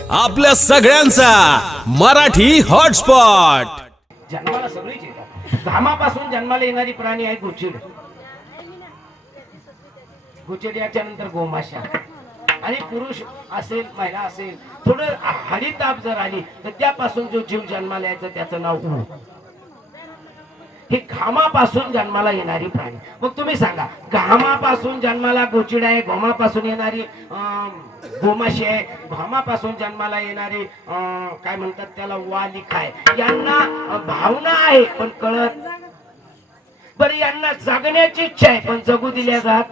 आपल्या सगळ्यांचा मराठी हॉटस्पॉट. जन्माला सगळीच येतात. घामापासून जन्माला येणारी प्राणी आहे गुचिड गुचिड याच्या नंतर गोमाशा आणि पुरुष असेल महिला असेल थोडं हरिताप जर आली तर त्यापासून जो जीव जन्माला यायचं त्याचं नाव हे घामापासून जन्माला येणारी प्राणी. मग तुम्ही सांगा घामापासून जन्माला गोचिड आहे घोमापासून येणारी अं, गोमाशी आहे घामापासून जन्माला येणारी अं, काय म्हणतात त्याला वालिका आहे. यांना भावना आहे पण कळत बरं यांना जगण्याची इच्छा आहे पण जगू दिल्या जात.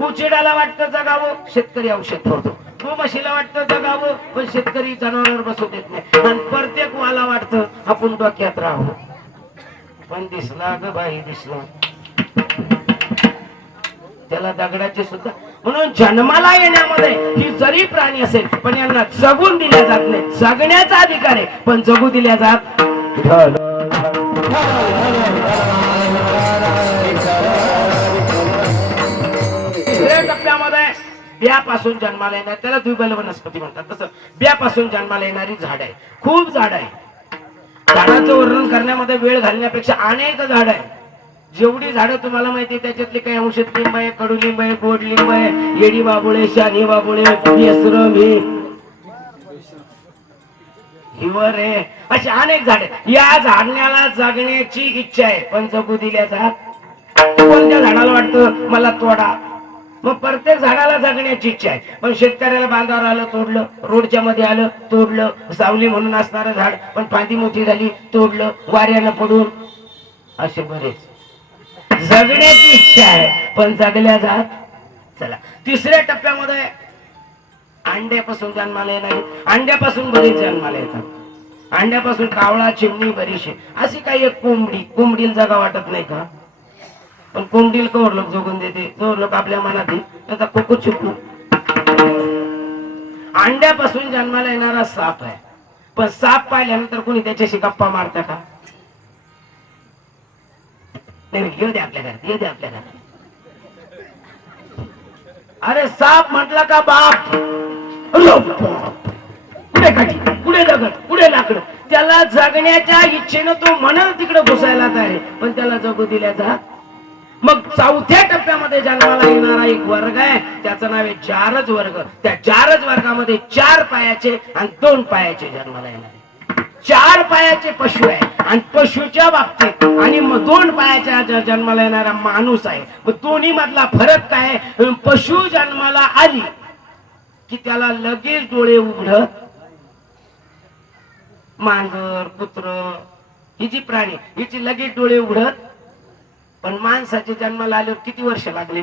गुचिडाला वाटतं जगावं शेतकरी औषध ठरतो गोमाशीला वाटतं जगावं पण शेतकरी जनावर बसू देत नाही. आणि प्रत्येक वाला वाटतं आपण डोक्यात राहू पण दिसला ग बाई दिसला. त्याला दगडाचे सुद्धा म्हणून जन्माला येण्यामध्ये ही जरी प्राणी असेल पण यांना जगून दिल्या जात नाही जगण्याचा अधिकार आहे पण जगू दिल्या जात तिसऱ्या टप्प्यामध्ये बियापासून जन्माला येणार त्याला द्विबल वनस्पती म्हणतात. तसं बियापासून जन्माला येणारी झाड आहे खूप झाड आहे झाडाचं वर्णन करण्यामध्ये वेळ घालण्यापेक्षा अनेक झाड आहे जेवढी झाडं तुम्हाला माहिती त्याच्यातले त्याच्यातली काही औषध लिंब आहे कडुलिंब आहे गोड लिंब आहे येडी बाबुळे शानी बाबुळे येसरम हे हिवर आहे. अशी अनेक झाडे या झाडण्याला जगण्याची इच्छा आहे. पण जगू दिल्या जात. कोणत्या झाडाला वाटतं? मला तोडा. मग प्रत्येक झाडाला जगण्याची इच्छा आहे. पण शेतकऱ्याला बांधावर आलं तोडलं रोडच्या मध्ये आलं तोडलं सावली म्हणून असणारं झाड पण फांदी मोठी झाली तोडलं वाऱ्यानं पडून असे बरेच. जगण्याची इच्छा आहे पण जगल्या जात चला. तिसऱ्या टप्प्यामध्ये अंड्यापासून जन्माला येणारी अंड्यापासून बरेच जन्माला येतात. अंड्यापासून कावळा चिमणी बरीचशी. अशी काही एक कोंबडी कोंबडीला जागा वाटत नाही का? पण कोंबडीला कवर लोक जोगून देते. जोर लोक आपल्या मनात त्याचा कुकू चिपू अंड्यापासून जन्माला येणारा साप आहे. पण साप पाहिल्यानंतर कोणी त्याच्याशी गप्पा मारता का? येऊ दे आपल्या घरात येऊ दे आपल्या घरात. अरे साप म्हटला का बाप? कुठे काठी पुढे दगड? पुढे लाकड? त्याला जगण्याच्या इच्छेनं तो म्हणल तिकडे घुसायला तयार आहे. पण त्याला जगू दिल्या जात मग चौथ्या टप्प्यामध्ये जन्माला येणारा एक वर्ग आहे. त्याचं नाव आहे चारच वर्ग. त्या चारच वर्गामध्ये चार पायाचे आणि दोन पायाचे जन्माला येणारे चार पायाचे पशु आहे. आणि पशुच्या बाबतीत आणि दोन पायाच्या जन्माला येणारा माणूस आहे. मग दोन्ही मधला फरक काय आहे? पशु जन्माला आली की त्याला लगेच डोळे उघडत मांजर कुत्र ही जी प्राणी हिची लगेच डोळे उघडत पण माणसाचे जन्माला आल्यावर किती वर्ष लागले?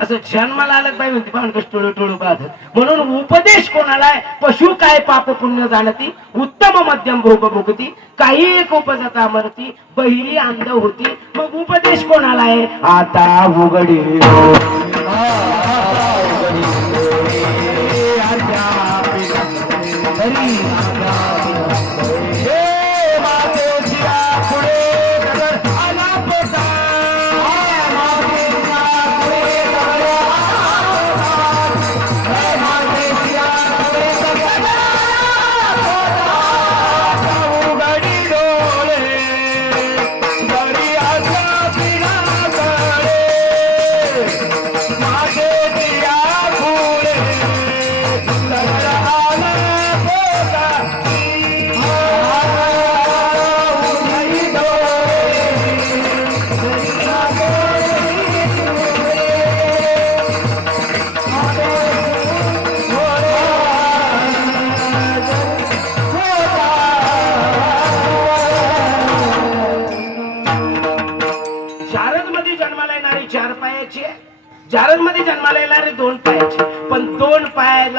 असं जन्माला आलं पाहिजे म्हणते पाहून टोळू टोळू पाहत म्हणून उपदेश कोणाला आहे? पशु काय पाप पुण्य जाणती? उत्तम मध्यम भोग भोगती? काही एक उपजता मरती बहिरी अंध होती? मग उपदेश कोणाला आहे? आता उघडी हो.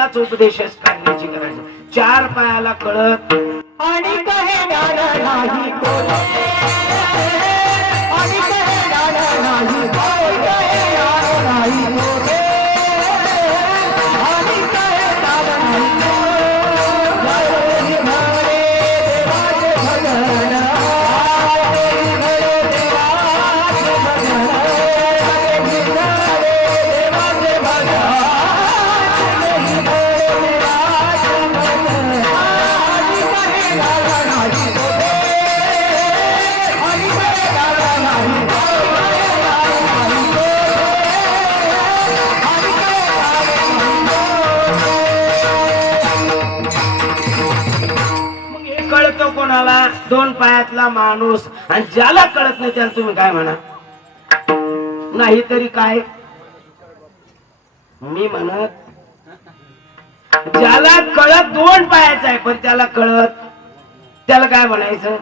पायालाच उपदेश करण्याची गरज चार पायाला कळत आणि कहे नाही दोन पायातला माणूस आणि ज्याला कळत नाही त्याला तुम्ही काय म्हणा? नाही तरी काय? मी म्हणत ज्याला कळत दोन पायाचा आहे पण त्याला कळत त्याला काय म्हणायचं?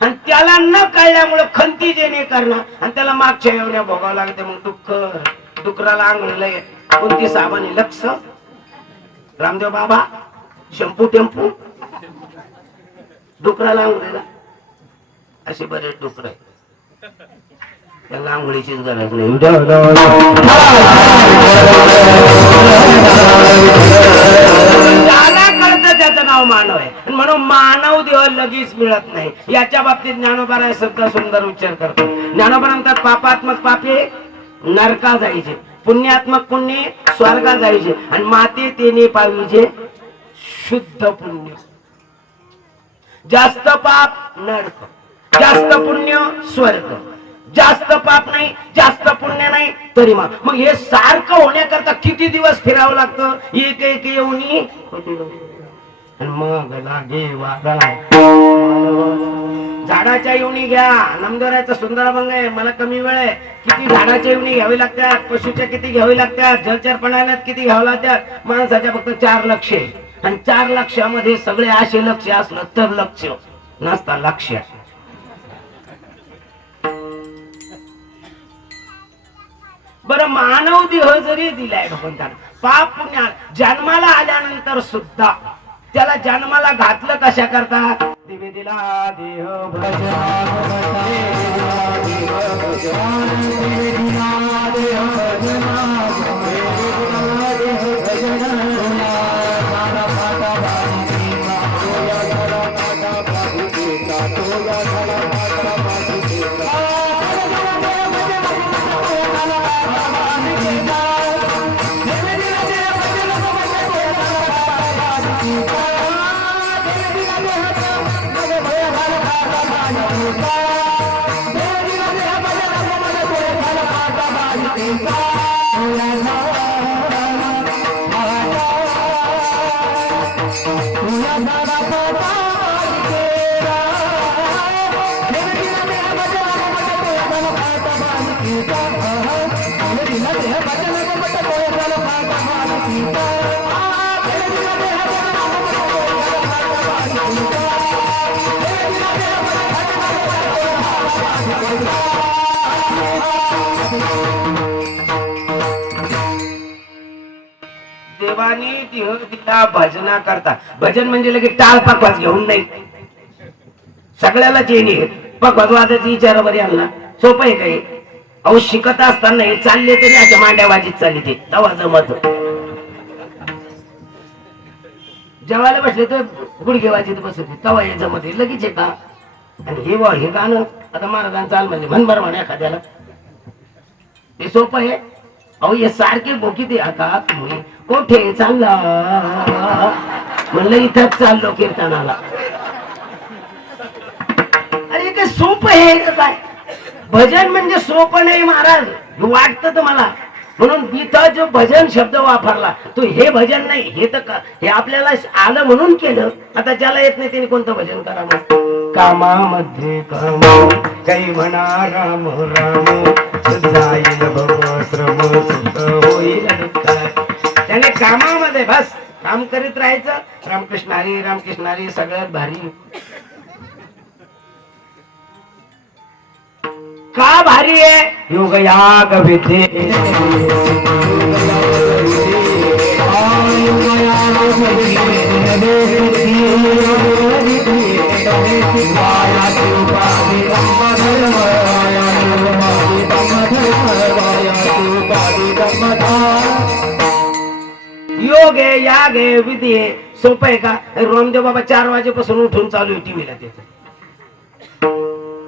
आणि त्याला न कळल्यामुळे खंती जेणे करणं आणि त्याला मागच्या एवढ्या भोगावं लागते मग दुःख डुकराला आंघोळीला कोणती साबण लक्ष. रामदेव बाबा शंपू टेम्पू. डुकराला आंघोळीला असे बरेच डुकर आहेत. त्याला आंघोळीचीच गरज नाही. त्याचं नाव मानव आहे. म्हणून मानव देह लगेच मिळत नाही. याच्या बाबतीत ज्ञानोबारा सुद्धा सुंदर उच्चार करतो. ज्ञानोबा म्हणतात पापात्मक पापे नरका जायचे. पुण्यात्मक पुण्य स्वर्गा जायचे. आणि माते तेने पाविजे शुद्ध पुण्य. जास्त पाप नरक. जास्त पुण्य स्वर्ग. जास्त पाप नाही जास्त पुण्य नाही तरी मग मग हे सारखं होण्याकरता किती दिवस फिरावं लागतं? एक एक येऊन मग लागे वारा. झाडाच्या येवणी घ्या. नमदोऱ्याचा सुंदर अभंग आहे. मला कमी वेळ आहे. किती झाडाच्या येवणी घ्यावी लागतात? पशुच्या किती घ्यावी लागतात? जलचर प्राण्यात किती घ्यावं लागतात? माणसाच्या फक्त चार लक्ष आहे. आणि चार लक्षामध्ये सगळे असे लक्ष असलं तर लक्ष नसता लक्ष. बरं मानव देह जरी दिलाय भगवंतानं पाप पुण्या जन्माला आल्यानंतर सुद्धा त्याला जन्माला घातलं कशा करता दिवे दिला देह देवानी देह तिला भजना करता. भजन म्हणजे लगेच टाळ पकवाज घेऊन नाही. सगळ्याला चेनी आहे पकवाज वाजायची विचार बरी आणला. सोपं आहे काही अहो शिकत असताना हे चालले तरी अशा मांड्या वाजीत चालली ते. तवा जमत. जेवायला बसले तर गुडघे वाजीत बसत तवा हे जमत लगेच आहे का आणि हे वा हे गाणं आता महाराजांचं चाल म्हणजे म्हण बरं म्हणे एखाद्याला. ते सोपं आहे. अहो हे सारखे बोकी ते आता तुम्ही कोठे चालला? म्हणलं इथंच चाललो कीर्तनाला. अरे काय सोपं हे काय भजन म्हणजे सोपं नाही महाराज. वाटतं तुम्हाला. म्हणून गीता जो भजन शब्द वापरला तो हे भजन नाही हे तर का- हे आपल्याला आलं म्हणून केलं आता ज्याला येत नाही त्याने कोणतं भजन करा मग? कामामध्ये काम काही म्हणा राम राम जाईल भवश्रम होईल त्याने कामामध्ये बस काम करीत राहायचं रामकृष्ण हरी रामकृष्ण हरी सगळ्यात भारी. का भारी आहे योग याग विधे। योग आहे याग विधी। आहे सोपं आहे का? रामदेव बाबा चार वाजेपासून उठून चालू आहे टीव्हीला त्याचं.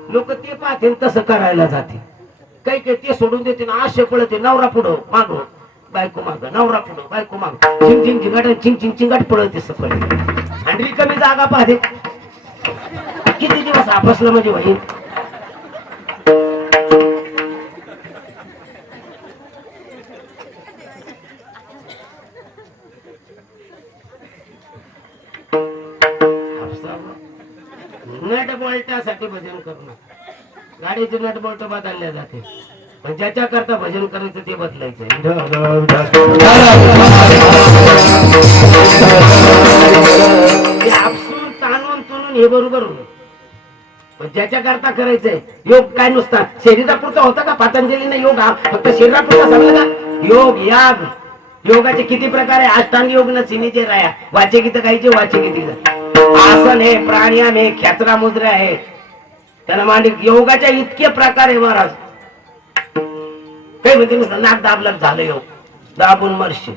लोक ते पाहते तसं करायला जाते काही काही ते सोडून देते ना आशे पळते नवरा पुढं माग. बायको माग नवरा पुढं बायको माग. चिंग चिंग चिंगाट चिंग चिंग चिंगाट पळते सफळ आणि रिकामी जागा पाहते. किती दिवस आपसलं म्हणजे होईल? भजन करू नका गाडीचे नट बोल्ट बदलल्या जाते. पण ज्याच्या करता भजन करायचं ते बदलायचं. आपसून ताणून तुणून हे बरोबर होईल पण ज्याच्या करता करायचंय योग काय नुसता? शरीरापुरता होता का? पतंजलीने योग हा? फक्त शरीरापुरता सांगला का? योग याग. योगाचे किती प्रकार आहे? अष्टांग योग न सिनीचे राया. वाचे किती काहीचे वाचे किती आसन हे प्राणायाम हे खेचरा मुद्रा आहे त्याला मांडी योगाच्या इतके प्रकार आहे महाराज. काही म्हणते नुसतं नाक दाबलं झालं योग. दाबून मरशी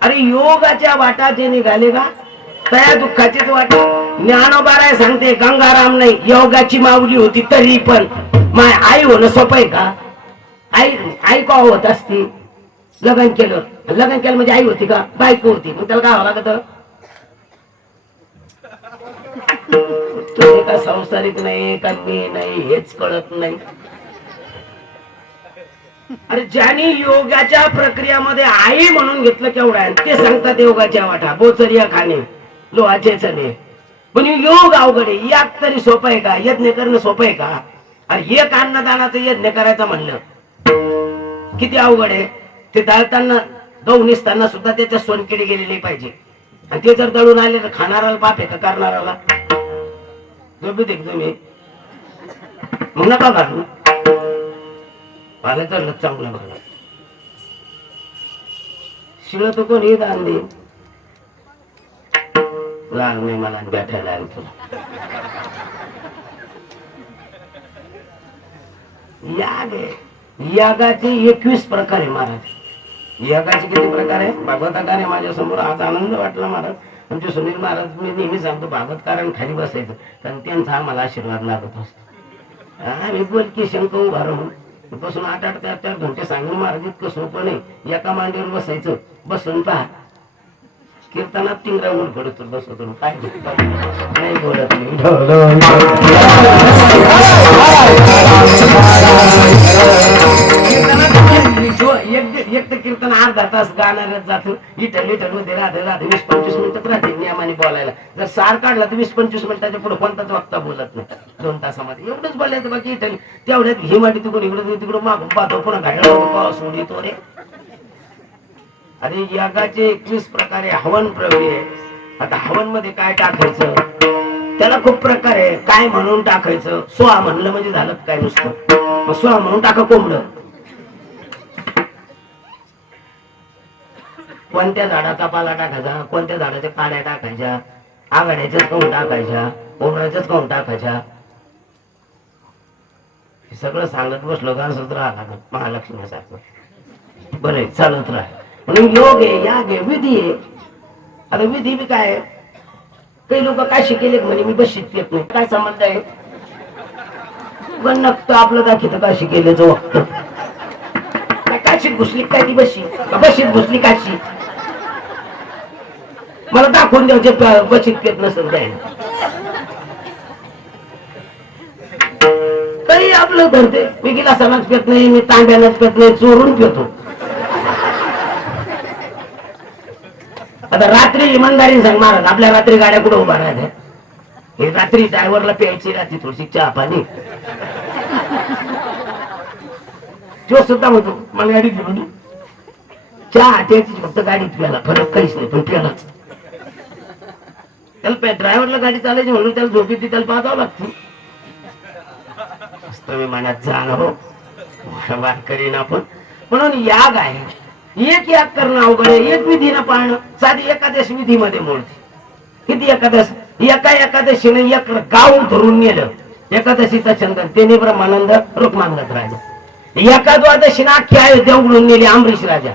अरे योगाच्या वाटा जे निघाले का? तया दुःखाचीच वाट. ज्ञानोबाराय सांगते गंगाराम नाही योगाची माऊली होती तरी पण माय आई होणं सोपं आहे का? आई आई का होत असती? लग्न केलं. लग्न केलं म्हणजे आई होती का? बायको होती. मग त्याला काय व्हावं लागत? तुम्ही का संसारिक नाही का मी नाही हेच कळत नाही. अरे ज्यांनी योगाच्या प्रक्रियामध्ये आई म्हणून घेतलं केवढं आहे? ते सांगतात योगाच्या वाटा. बोचरिया खाणे लोहाचे चणे. पण योग अवघड आहे. याक तरी सोपं आहे का? यज्ञ करणं सोपं आहे का? अरे एक अन्नदानाचं यज्ञ करायचं म्हणलं. किती अवघड आहे? ते दळताना गहू निसताना सुद्धा त्याच्या सोनकिडी गेलेली पाहिजे. आणि ते जर दळून आले तर खाणाराला पाप आहे का करणाराला? झोपू दे तुम्ही? मग नका घालू पाण्याचा लग चांगला बघा. शिळ तो कोण हे दान दे लाग नाही मला आणि भेटायला आलो तुला. याग आहे. यागाचे एकवीस प्रकार आहे महाराज. यागाचे किती प्रकार आहे भागवताकार आहे माझ्यासमोर आज आनंद वाटला महाराज. आमचे सुनील महाराज मी नेहमी सांगतो भागवतकारांनी खाली बसायचं कारण त्यांचा आम्हाला आशीर्वाद लागत असतो. आम्ही बोल की शंक उभा राहून बसून आठ आठ चार चार घंटे सांगून महाराज इतकं सोपं नाही. एका मांडीवर बसायचं बसून पहा. कीर्तनात तिंगरा मूल पडतो बसतो काय नाही बोलत नाही एक तर कीर्तन अर्धा तास गाणारच जातो. इटल लिटलमध्ये राहते राहते वीस पंचवीस मिनिटात राहते नियमाने बोलायला. जर सार काढला तर वीस पंचवीस मिनिटाच्या पुढे कोणताच वक्ता बोलत नाही. दोन तासामध्ये. एवढंच बोलायचं बाकी इटल तेवढ्यात ही माटी तिकडून इकडे तिकडून मागून पाहतो पुन्हा उडी तो रे. आणि यागाचे एकवीस प्रकारे हवन प्रवेश आहे. आता हवनमध्ये काय टाकायचं? त्याला खूप प्रकार आहे काय म्हणून टाकायचं? सोहा म्हणलं म्हणजे झालं काय नुसतं? मग सोहा म्हणून टाका कोंबड. कोणत्या झाडाचा पाला टाकायचा कोणत्या झाडाच्या काड्या टाकायच्या आघाड्याच्याच काऊन टाकायच्या कोंबड्याच्याच काऊन टाकायच्या? हे सगळं सांगत बसलो का असंच राहला महालक्ष्मीसारखं. बरे चालत राहा. म्हणून योग आहे याग आहे विधी आहे. आता विधी बी काय? आहे? काही लोक काय शिकेले म्हणे मी बस शिकत नाही. काय संबंध आहे? पण नक्तं आपलं दाखित काय शिकेलेचं? वक्त काय काशीत घुसली काय ती बशी? बशीत घुसली काशी? मला दाखवून द्यायचे बचित पेत नसेल काय तरी आपलं धरते. मी गिलासालाच पेत नाही मी तांब्यालाच पेत नाही चोरून पेतो. आता रात्री इमानदारी सांग महाराज आपल्या रात्री गाड्या कुठे उभा राहायच्या हे रात्री ड्रायव्हरला प्यायची राहते थोडीशी चहा पाणी. तो सुद्धा म्हणतो मला गाडीत घेऊन चहा त्याची फक्त गाडीत प्याला फरक काहीच नाही पण प्यालाच त्याला ड्रायव्हरला गाडी चालायची म्हणून त्याला झोपी ती त्याला पाहावं लागते. तुम्ही मनात जाण हो. वारकरी ना आपण. म्हणून याग आहे. एक याग करणं अवघड आहे. एक विधीनं पाळणं. साधी एकादश विधीमध्ये मोडते. किती एकादश? एका एकादशीने एक गाव धरून नेलं. एकादशीचा चंदन त्याने ब्रह्मानंद रुक्मांगत राहिलं. एका द्वादशीने अख्खी अयोध्या उघडून नेली अमरीश राजा.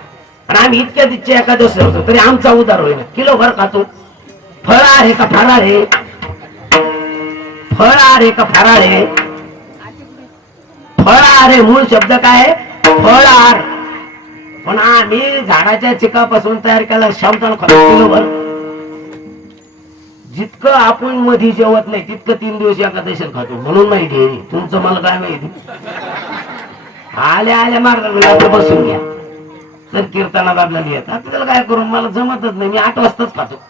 आणि आम्ही इतक्या तितके एकादशी होतो तरी आमचा उदार होईल किलो भर खातो. फळार आहे का फराळे? फळ आहे का फराळे? आहे फळार मूळ शब्द काय? फळ फळार. पण आम्ही झाडाच्या चिकापासून तयार केला शब्द जितकं आपण मधी जेवत नाही तितकं तीन दिवस एकादशी खातो. म्हणून माहिती आहे. तुमचं मला काय माहिती? आल्या आल्या मार्गाला बसून घ्या. तर कीर्तनात आपल्याला येतात आपल्याला काय करून मला जमतच नाही. मी आठ वाजताच खातो.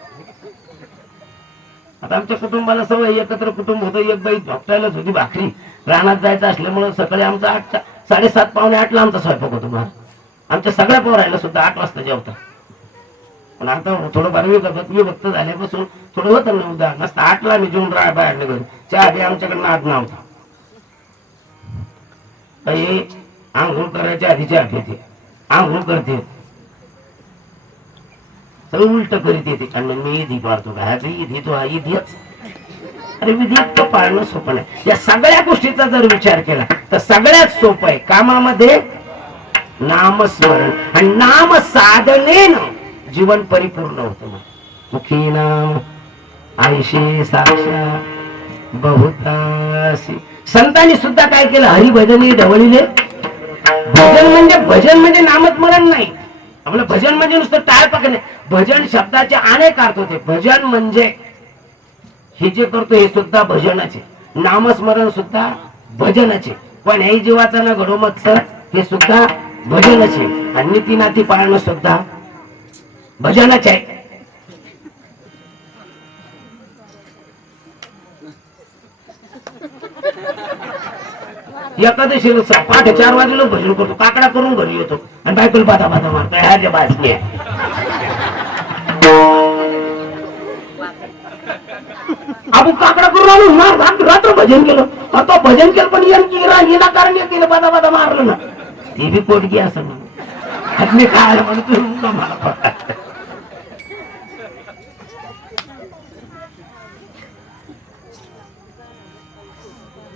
आता आमच्या कुटुंबाला सवय एकत्र कुटुंब होतं एक बाई झोपटायलाच होती भाकरी. रानात जायचं असल्यामुळं सकाळी आमचा आठ साडेसात पावणे आठला आमचा स्वयंपाक होतो मला आमच्या सगळ्या पोरायला सुद्धा आठ वाजता जेवता पण आता थोडंफार विभक्त विभक्त झाल्यापासून थोडं होतं ना उद्या नसतं आठला मी जेवून राहा बाहेर निघून चहा बी आमच्याकडनं आठ नव्हता. काही आंघोळ करायच्या आधीच्या आठ येते. आंघोळ करते. सगळं उलट करीत येते. कारण मी ईदी पाळतो का? ह्याचं ईद तो हा ईद हेच. अरे विधी पाळणं सोपं नाही. या सगळ्या गोष्टीचा जर विचार केला तर सगळ्यात सोपं आहे. कामामध्ये नामस्मरण आणि नाम साधनेनं जीवन परिपूर्ण होतं मुखी नाम आयशी साक्षा बहुताशी संतांनी सुद्धा काय केलं? हरिभजनी ढवळीले. भजन म्हणजे भजन म्हणजे नामस्मरण नाही. आपलं भजन म्हणजे नुसतं टाळ पकडणे. भजन शब्दाचे अनेक अर्थ होते भजन म्हणजे हे जे करतो हे सुद्धा भजनाचे. नामस्मरण सुद्धा भजनाचे. पण हे जीवाचा ना घडोमत हे सुद्धा भजनाचे. आणि नीती नाती पाळणं सुद्धा भजनाचे. आहे एकादशी पहाटे चार वाजेला भजन करतो. काकडा करून घरी येतो. आणि बायकोला बाधा बाधा मारतो ह्या ज्या बाजनी आहे अबू काकडा करून आलो. मार रात्र भजन केलं. आता भजन केलं पण यांची हिना कारण हे केलं बाधा बाधा मारलं ना. ती बी पोटगी असं ना मी काय म्हणतो तुला मला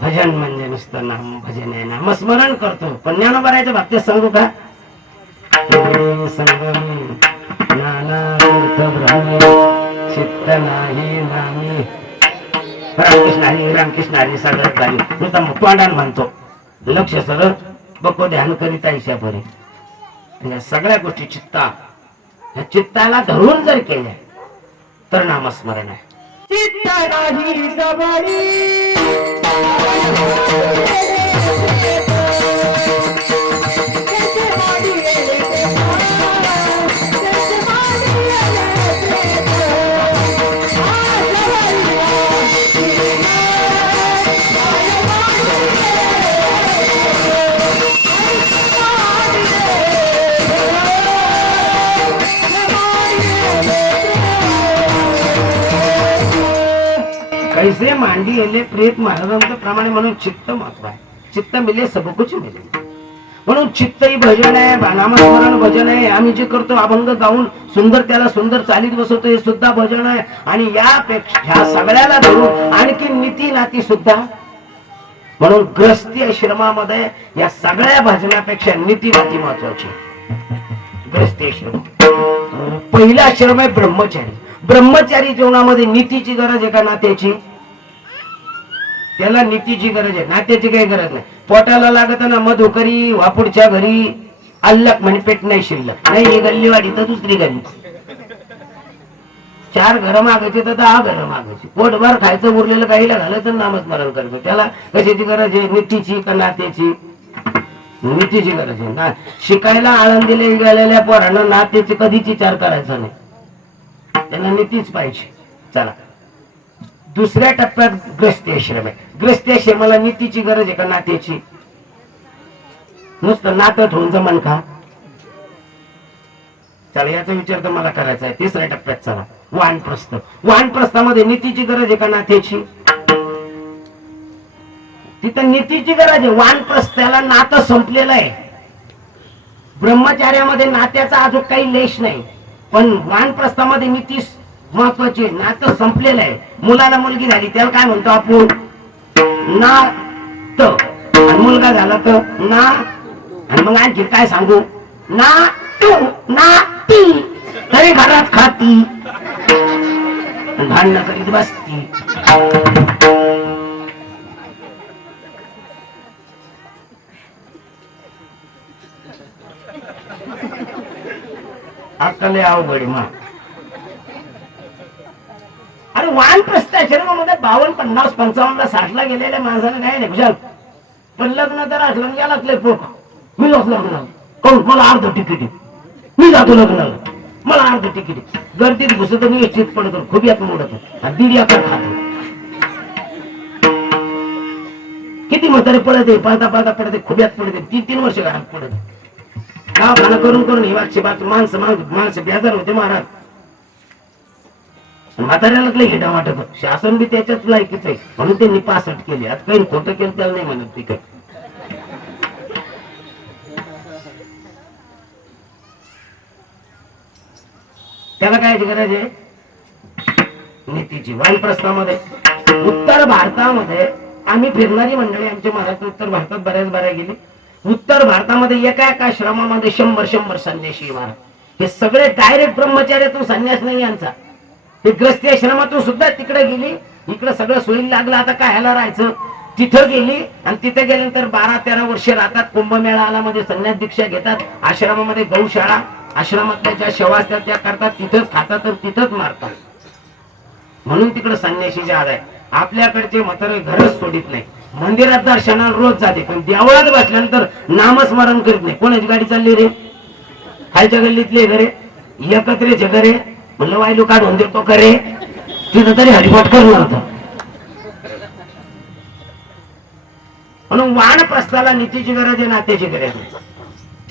भजन म्हणजे नुसतं नाम भजन आहे नामस्मरण करतो. पण ज्ञानोबरायच्या बाबतीत सांगू का? नाना चित्त नाही नामी रामकृष्ण हरी रामकृष्ण हरी सगळं काही नुसतं मुखवांडान म्हणतो लक्ष सगळं बको ध्यान करीता आयुष्या परी या सगळ्या गोष्टी चित्ता. या चित्ताला धरून जर केल्या तर नामस्मरण आहे. चित्त नाही सबरी कैसे मांडी येले प्रेत महाराजांचं प्रमाणे म्हणून चित्त महत्त्व आहे. चित्त मिले सब कुछ मिले. म्हणून चित्तही भजन आहे नामस्मरण भजन आहे. आम्ही जे करतो अभंग गाऊन सुंदर त्याला सुंदर चालीत बसवतो हे सुद्धा भजन आहे. आणि यापेक्षा ह्या सगळ्याला धरून आणखी नीती नाती सुद्धा. म्हणून ग्रस्ती आश्रमामध्ये या सगळ्या भजनापेक्षा नीती नाती महत्वाची ग्रस्ती आश्रम पहिला आश्रम आहे ब्रह्मचारी. ब्रह्मचारी जीवनामध्ये नीतीची गरज आहे का नात्याची? त्याला नीतीची गरज आहे नात्याची काही गरज नाही. पोटाला लागत ना मधुकरी वापूरच्या घरी अल्लक म्हणजे पेट नाही शिल्लक. नाही ही गल्लीवाडी तर दुसरी गल्ली. चार घर मागायचे तर दहा घर मागायचे. पोटभर खायचं उरलेलं काहीला घालायचं नामस्मरण करायचं. त्याला कशाची गरज आहे? नीतीची का नात्याची? नीतीची गरज आहे ना. शिकायला आळंदीला गेलेल्या पोरांना नात्याची कधीच विचार करायचा नाही. त्यांना नीतीच पाहिजे. चला. दुसऱ्या टप्प्यात ग्रस्ती आश्रम आहे. ग्रस्ती आश्रमाला नीतीची गरज आहे का नात्याची? नुसतं नातं ठेवून जमन का? चला याचा विचार तर मला करायचा आहे. तिसऱ्या टप्प्यात चला. वानप्रस्थ. वानप्रस्थामध्ये नीतीची गरज आहे का नात्याची? तिथं नीतीची गरज आहे. वानप्रस्थाला नातं संपलेलं आहे. ब्रह्मचार्यामध्ये नात्याचा अजून काही लेश नाही. पण वानप्रस्थामध्ये नीती महत्त्वाचे नातं संपलेलं आहे. मुलाला मुलगी झाली त्याला काय म्हणतो आपण? ना त आणि मुलगा झाला तर ना आणि मग आणखी काय सांगू? ना तू ना ती तरी घरात खाती. भांडणं करीत बसती. आता लय अवघड मा. अरे वानमध्ये बावन्न पन्नास पंचावन्नला साठला गेलेल्या माणसाला काय नाही खुशाल. पण लग्न तर आठवण गेला पोट मी जातो लग्नाला. कोण? मला अर्ध तिकीट मी जातो लग्नाला. मला अर्ध तिकीट गर्दीत घुसत मी इच्छित पडतो खुब्यात मोडत आणि दीड एकर खातो किती म्हातारे पडत पाहता पाहता पडते आहे. खुब्यात पडते तीन तीन वर्ष घरात पडत गाव दवाखाना करून करून ही वाटची बात. माणसं माणसं माणसं बेजार होते महाराज. म्हाताऱ्याला लई हिडा वाटत शासन बी त्याच्याच लायकीच आहे. म्हणून त्यांनी पासट केले. आज काही खोटं केलं त्याला नाही म्हणत ती काही. त्याला काय गरज आहे? नीतीची. वानप्रस्थामध्ये उत्तर भारतामध्ये आम्ही फिरणारी मंडळी आमच्या महाराष्ट्र उत्तर भारतात बऱ्याच बऱ्या गेली. उत्तर भारतामध्ये एका एका आश्रमामध्ये शंभर शंभर संन्यासी महाराज हे सगळे डायरेक्ट ब्रह्मचार्यातून संन्यास नाही यांचा. ते ग्रस्ती आश्रमातून सुद्धा तिकडे गेली. इकडे सगळं सोयी लागलं. आता काय ह्याला राहायचं? तिथं गेली आणि तिथे गेल्यानंतर बारा तेरा वर्षे राहतात. कुंभमेळा आला मध्ये म्हणजे संन्यास दीक्षा घेतात. आश्रमामध्ये गौशाळा आश्रमातल्या ज्या सेवा असतात त्या करतात. तिथंच खातात तर तिथंच मारतात. म्हणून तिकडे संन्यासी जात आहे आपल्याकडचे म्हातारे घरच सोडित नाही. मंदिरात दर्शनाला रोज जाते. पण देवळात बसल्यानंतर नामस्मरण करीत नाही. कोणाची गाडी चालली रे? खालच्या गल्लीतले घरे? एकत्रेचे घरे? म्हणलं वायलू काढून देतो करे तिथं तरी हरिपाठ करणार होता म्हणून वाण प्रस्ताला नीतीची गरज आहे नात्याची गरज आहे.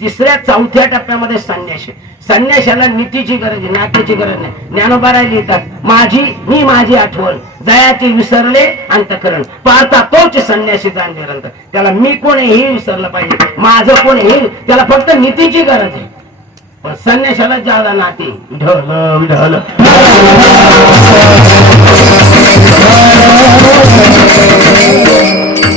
तिसऱ्या चौथ्या टप्प्यामध्ये संन्यास संन्याशाला नीतीची गरज आहे नात्याची गरज नाही. ज्ञानोबारा लिहितात माझी मी माझी आठवण जयाचे विसरले अंतकरण. पाहता तोच संन्याशी जाण त्याला मी कोण हे विसरलं पाहिजे माझं कोण हे त्याला फक्त नीतीची गरज आहे. पण संन्याशाला ज्यादा नाते. ढल ढल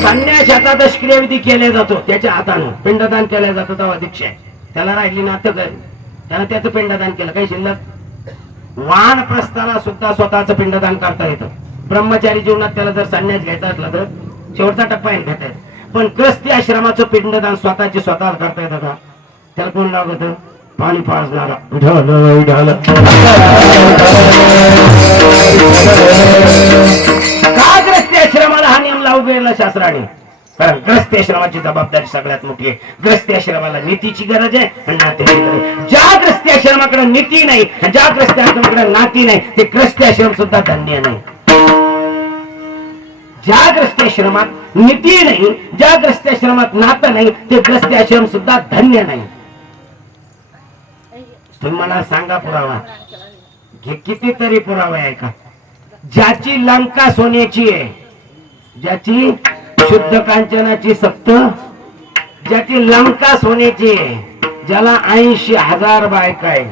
संन्याशाचा दशक्रियाविधी केल्या जातो त्याच्या हातानं. पिंडदान केल्या जातं तेव्हा दीक्षा त्याला राहिली नातं तर त्यानं त्याचं पिंडदान केलं. काही शिल्लक? वान प्रस्ताला सुद्धा स्वतःचं पिंडदान करता येतं. ब्रह्मचारी जीवनात त्याला जर संन्यास घ्यायचा असला तर शेवटचा टप्पा आहे घेता येत पण क्रस्ती आश्रमाचं पिंडदान स्वतःचे स्वतः करता येतं का? त्याला कोण लागत पाणी पाजणारा विठ्ठल, विठ्ठल. का ग्रस्ती आश्रमाला हा नियम लावू गेला शास्त्राने? कारण ग्रस्त आश्रमाची जबाबदारी सगळ्यात मोठी आहे. ग्रस्ती आश्रमाला नीतीची गरज आहे आणि नात्याची गरज ज्या ग्रस्ती आश्रमाकडे नीती नाही ज्या ग्रस्त आश्रमाकडे नाती नाही ते ग्रस्ती आश्रम सुद्धा धन्य नाही. ज्या ग्रस्ती आश्रमात नीती नाही ज्या ग्रस्ती आश्रमात नातं नाही ते ग्रस्ती आश्रम सुद्धा धन्य नाही. तुम्ही मला सांगा पुरावा. हे कितीतरी पुरावा आहे का? ज्याची लंका सोन्याची आहे ज्याची शुद्ध कांचनाची सप्त ज्याची लंका सोन्याची आहे ज्याला ऐंशी हजार बायका आहे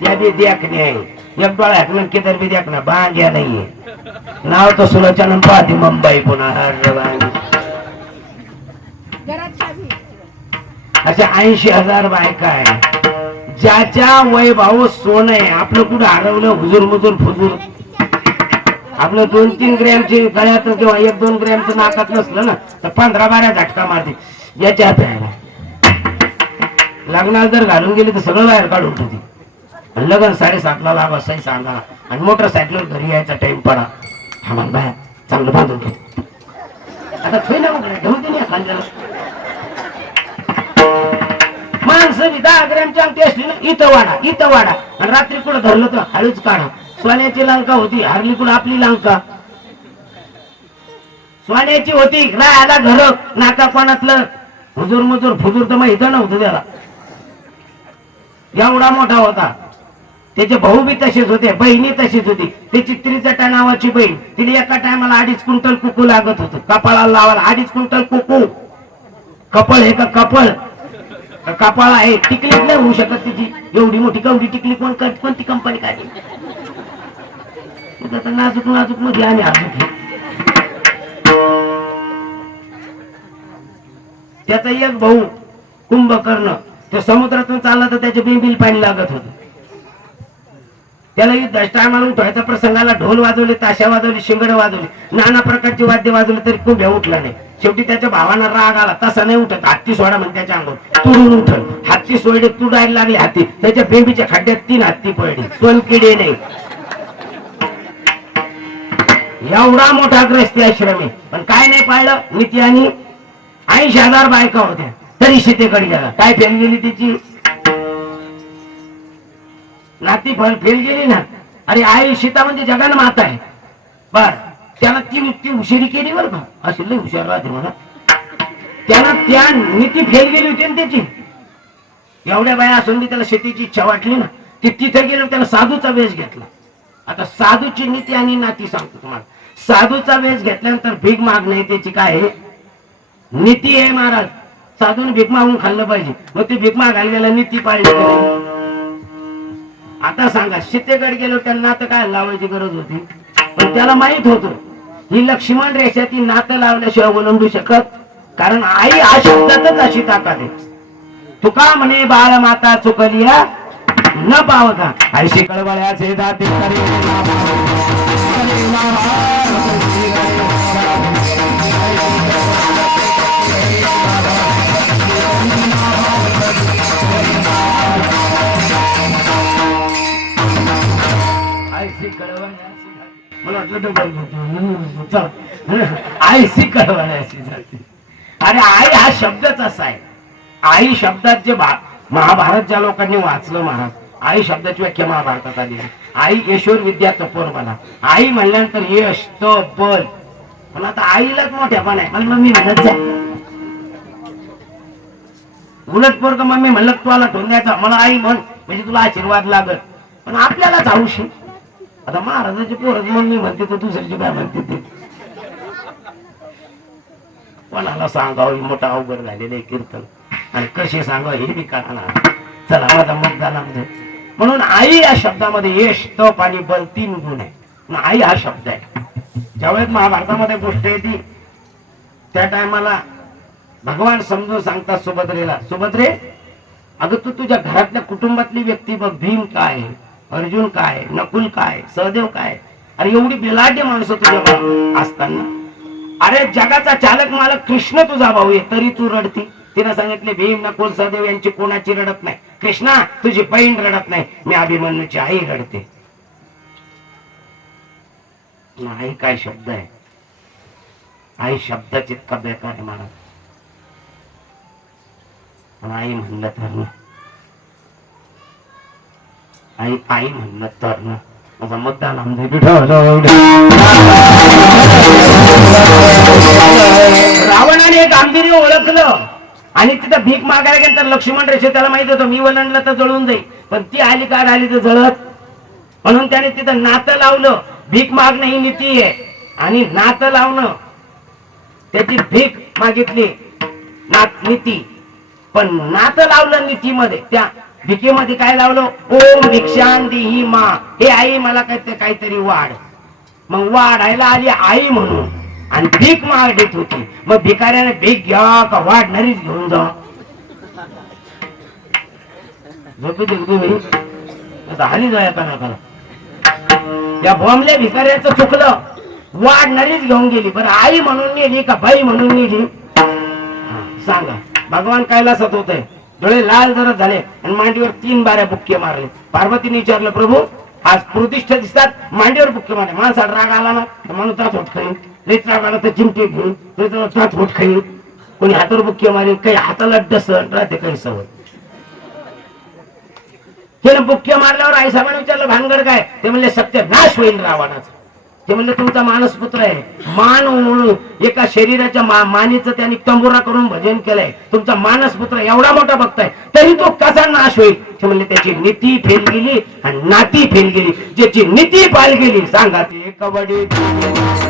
त्या बी देखणे आहे एक डोळा हाकलं कितर बी देखना बांग्या नाहीये नाव तर सुलोचन पाहते मुंबई पुन्हा. अच्छा अशा ऐंशी हजार बायका आहे ज्याच्या वैभाव सोनं आहे. आपलं कुठं हरवलं? हुजूर मुजूर फुजूर. आपलं दोन तीन ग्रॅमचे गळ्यात किंवा एक दोन ग्रॅमचं नाकात नसलं ना तर पंधरा बारा झटका मारते. याच्या प्यायला. लग्नाला जर घालून गेले तर सगळं बाहेर काढून ठेवते. आणि लग्न साडेसातला लाभ असाही सांगा. आणि मोटरसायकलवर घरी यायचा टाइम पडा. आम्हाला बाहेर चांगलं बांधून ठेवते आता थोडी ना घेऊन दे खांद्याला माणसं दहा ग्रॅमची अंगठी असली ना इथं वाडा इथं वाडा. आणि रात्री कुठं धरलं तर हळूच काढा. सोन्याची लंका होती हरली कुठं आपली लंका? सोन्याची होती राहायला घर नाका कोणातलं. हुजूर मजूर फुजूर तर मग इथं नव्हतं त्याला. एवढा मोठा होता. त्याचे भाऊ बी तसेच होते बहिणी तशीच होती. त्याची त्रिचटा नावाची बहीण. तिने एका टायमाला अडीच क्विंटल कुकू लागत होत. कपाळाला लावायला अडीच क्विंटल कुकू. कपळ हे का कपळ? कपाळ आहे टिकलीच नाही होऊ शकत तिची. एवढी मोठी कवडी टिकली कोण कोणती कंपनी काढली? आता नाजूक नाजूकमध्ये आणि आजूक त्याचा एक भाऊ कुंभकर्ण तो समुद्रातून चालला तर त्याचे बिंबिल पाणी लागत होत. त्याला टायमाला उठवायचा प्रसंगाला ढोल वाजवले ताशा वाजवले शिंगड वाजवले नाना प्रकारचे वाद्य वाजवले तरी कुंभ्या उठला नाही. शेवटी त्याच्या भावांना राग आला. तसा नाही उठत. हत्ती सोडा म्हणजे त्याच्या अंगावर. तुडून उठल. हत्ती सोडे तुडायला लागली हत्ती. त्याच्या बेबीच्या खड्ड्यात तीन हत्ती पडली. सोनकिडे नाही. एवढा मोठा ग्रस्ती आश्रम आहे पण काय नाही पाहिलं? मिती आणि ऐंशी हजार बायका होत्या. तरी सीतेकडे गेला. काय फेल गेली तिची? नाती फळ फेल गेली ना. अरे आई सीता म्हणजे जगान माता आहे. बर. त्याला ती ती हुशारी केली बरं का? अशी लई हुशार राहते मला त्याला त्या नीती फेल गेली होती ना त्याची. एवढ्या बाया असून मी त्याला शेतीची इच्छा वाटली ना ती तिथे गेलो त्याला साधूचा वेश घेतला. आता साधूची नीती आणि नाती सांगतो तुम्हाला. साधूचा वेश घेतल्यानंतर भीक मागणे त्याची काय आहे? नीती आहे महाराज. साधून भीक मागून खाल्लं पाहिजे. मग ते भीक मागायला गेला नीती पाळली आता सांगा सीतेकडे गेलो त्यांना आता काय लावायची गरज होती? पण त्याला माहीत होतं. ही लक्ष्मण रेषा ती नातं लावल्याशिवाय ओलंडू शकत कारण आई हा अशी ताकद आहे. तुका म्हणे बाळ माता चुकलिया न पावता. आयशी कळवळ्याचे जाते जाते. डबल जाते. अरे आई हा शब्दच असा आहे. आई शब्दात जे महाभारत ज्या लोकांनी वाचलं महाराज आई शब्दाची व्याख्या महाभारतात आली आई यशोर विद्या तपोर मला आई म्हणल्यानंतर यश तपल बल पण आता आईलाच मोठ्या पण आहे. मला मी म्हणत जा. उलट पोरग मी म्हणलं तुला ठेवून मला आई म्हण. म्हणजे तुला आशीर्वाद लागत पण आपल्यालाच हौशी. आता महाराजाची पोरच म्हणून म्हणते तर दुसऱ्याची काय म्हणते ते? कोणाला सांगावं? हे मोठं अवघड झालेलं आहे कीर्तन. आणि कसे सांगावं हे बी कळणार. चला माझा मुद्दा लागतो म्हणून आई या शब्दामध्ये यश तप आणि बल तीन गुण आहे मग आई हा शब्द आहे. ज्यावेळेस महाभारतामध्ये गोष्ट येते त्या टायमाला भगवान समजून सांगतात सुभद्रेला सुभद्रे अगं तू तुझ्या घरातल्या कुटुंबातली व्यक्ती बघ भीम काय अर्जुन काय नकुल काय सहदेव काय? अरे एवढी बिलाढ्य माणसं तुझ्या असताना. अरे जगाचा चालक मालक कृष्ण तुझा भाऊ आहे तरी तू रडती. तिनं सांगितले भीम नकुल सहदेव यांची कोणाची रडत नाही. कृष्णा तुझी बहीण रडत नाही. मी अभिमन्यूची आई रडते. आई काय शब्द आहे? आई शब्दाच इतका बेकार आहे महाराज आई म्हणलं तर ना आई आई म्हणलं तर ना माझा मुद्दा नामदेव रावणाने गांभीर्य ओळखलं. आणि तिथं भीक मागायला गेलं तर लक्ष्मण रेषे त्याला माहीत होतं मी वलंडलं तर जळून जाईल पण ती आली का आली तर जळत. म्हणून त्याने तिथं नातं लावलं. भीक मागणं ही नीती आहे. आणि नातं लावणं त्याची भीक मागितली. नात नीती. पण नातं लावलं नीतीमध्ये त्या भिकेमध्ये काय लावलं? ओम भिक्षांती ही मा. हे आई मला काहीतरी काहीतरी वाढ. मग वाढायला आली आई म्हणून. आणि भीक मागत होती. मग भिकाऱ्याने भीक घ्या का वाढणारीच घेऊन जा. झोपी दे तुम्ही आता हानी जाया का या बॉम्बल्या भिकाऱ्याचं चुकलं. वाढणारीच घेऊन गेली. बरं आई म्हणून नेली का बाई म्हणून नेली? सांगा. भगवान कैलासात होते. डोळे लाल जरा झाले आणि मांडीवर तीन बाऱ्या बुक्के मारले. पार्वतीने विचारलं प्रभू आज प्रतिष्ठा दिसतात मांडीवर बुक्के मारले. माणसाला राग आला ना तर माणूस दात होत खाईन. लईच राग आला तर चिमटे घेऊन दात होत खाईन. कोणी हातावर बुक्के मारेल काही हाताला डसन राहते काही सवय. हे बुक्के मारल्यावर आई साहेबांनी विचारलं भानगड काय? ते म्हणले सत्य नाश होईल रावणाचा. ते म्हणले तुमचा मानसपुत्र आहे. मान म्हणून एका शरीराच्या मा, मानेचं त्यांनी तंबुरा करून भजन केलंय. तुमचा मानसपुत्र एवढा मोठा भक्त आहे तरी तो कसा नाश होईल? ते म्हणले त्याची नीती फेल गेली आणि नाती फेल गेली. ज्याची नीती पाल गेली सांगा ते कबड्डी